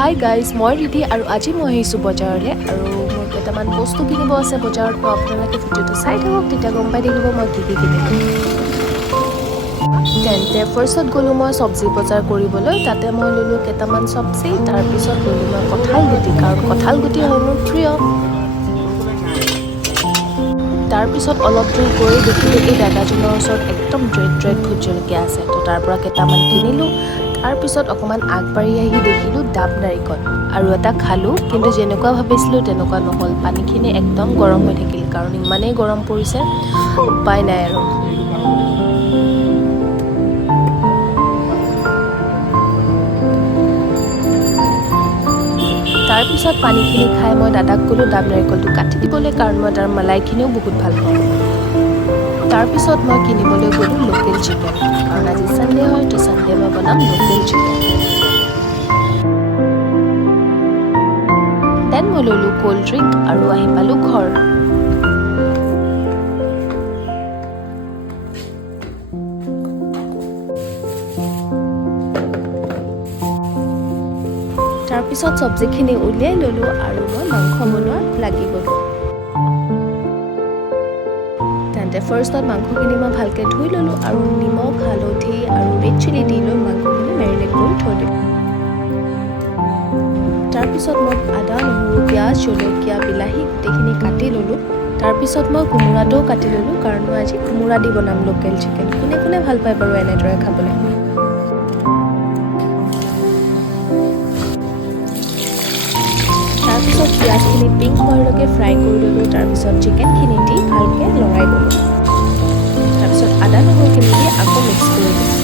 Hi guys, মই ৰিধি আৰু আজি মই আহিছোঁ বজাৰলৈ আৰু মোৰ কেইটামান বস্তু কিনিব আছে বজাৰত। তো আপোনালোকে ভিডিঅ'টো চাই থাকক, তেতিয়া গম পাই থাকিব মই কি কিনিলোঁ। তেন্তে ফাৰ্ষ্টত গ'লোঁ মই চব্জি বজাৰ কৰিবলৈ। তাতে মই ল'লোঁ কেইটামান চব্জি, তাৰপিছত ল'লোঁ মই কঁঠাল গুটি, কাৰণ কঁঠাল গুটি হয় মোৰ প্ৰিয়। তাৰপিছত অলপ দূৰ গৈ দেখিলোঁ এই দাদাজনৰ ওচৰত একদম ৰেড ভোট জলকীয়া আছে। তো তাৰ পৰা কেইটামান কিনিলোঁ। তাৰপিছত অকণমান আগবাঢ়ি আহি দেখিলোঁ ডাব নাৰিকল আৰু এটা খালোঁ, কিন্তু যেনেকুৱা ভাবিছিলোঁ তেনেকুৱা নহ'ল। পানীখিনি একদম গৰম হৈ থাকিল, কাৰণ ইমানেই গৰম পৰিছে, উপায় নাই আৰু। তাৰপিছত পানীখিনি খাই মই দাদাক ক'লোঁ ডাব নাৰিকলটো কাটি দিবলৈ, কাৰণ মই তাৰ মালাইখিনিও বহুত ভাল পাওঁ। তাৰপিছত মই কিনিবলৈ গ'লোঁ লোকেল চিকেন, কাৰণ আজি ছানডে হয়, তো ছানডে মই বনাম লোকেল চিকেন। দেন মই ল'লোঁ ক'ল্ড ড্ৰিংক আৰু আহি পালোঁ ঘৰ। তাৰপিছত চব্জিখিনি উলিয়াই ল'লোঁ আৰু মই মাংস বনোৱাত লাগি গ'লোঁ। তেন্তে ফাৰ্ষ্টত মাংসখিনি মই ভালকৈ ধুই ল'লোঁ আৰু নিমখ, হালধি আৰু ৰেড চিলি দি লৈ মাংসখিনি মেৰিনেট কৰি থৈ দিলোঁ। তাৰপিছত মই আদা, নহৰু, পিঁয়াজ, জলকীয়া, বিলাহী গোটেইখিনি কাটি ল'লোঁ। তাৰপিছত মই কোমোৰাটোও কাটি ল'লোঁ, কাৰণ মই আজি কোমোৰা দি বনাম লোকেল চিকেন। কোনে কোনে ভাল পায় বাৰু এনেদৰে খাবলৈ। তাৰপিছত পিঁয়াজখিনি পিংক হোৱালৈকে ফ্ৰাই কৰি ল'লোঁ। তাৰপিছত চিকেনখিনি দি ভালকৈ লৰাই গ'লোঁ। তাৰপিছত আদা নহৰুখিনি দি আকৌ মিক্স কৰি দিলোঁ।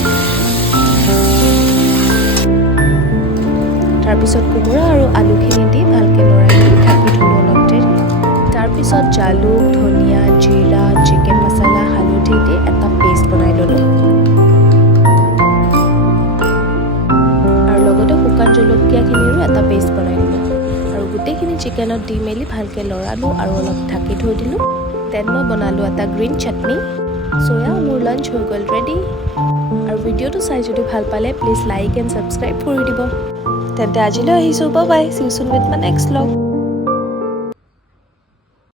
তাৰপিছত কোমোৰা আৰু আলুখিনি দি ভালকৈ লৰাই মেলি ঢাকি থ'লোঁ অলপ দেৰি। তাৰপিছত জালুক, ধনিয়া, জিৰা, চিকেন মছলা, হালধি দি এটা পেষ্ট বনাই ল'লোঁ। আৰু লগতে শুকান জলকীয়াখিনিৰো এটা পেষ্ট বনাই ল'লোঁ। আৰু গোটেইখিনি চিকেনত দি মেলি ভালকৈ লৰালোঁ আৰু অলপ ঢাকি থৈ দিলোঁ। দেন মই বনালোঁ এটা গ্ৰীণ চাটনি। চয়া মোৰ লাঞ্চ হৈ গ'ল ৰেডি। আৰু ভিডিঅ'টো চাই যদি ভাল পালে প্লিজ লাইক এণ্ড ছাবস্ক্ৰাইব কৰি দিব। তেন্তে আজিলৈ আহিছোঁ, bye bye, C you soon with my next vlog.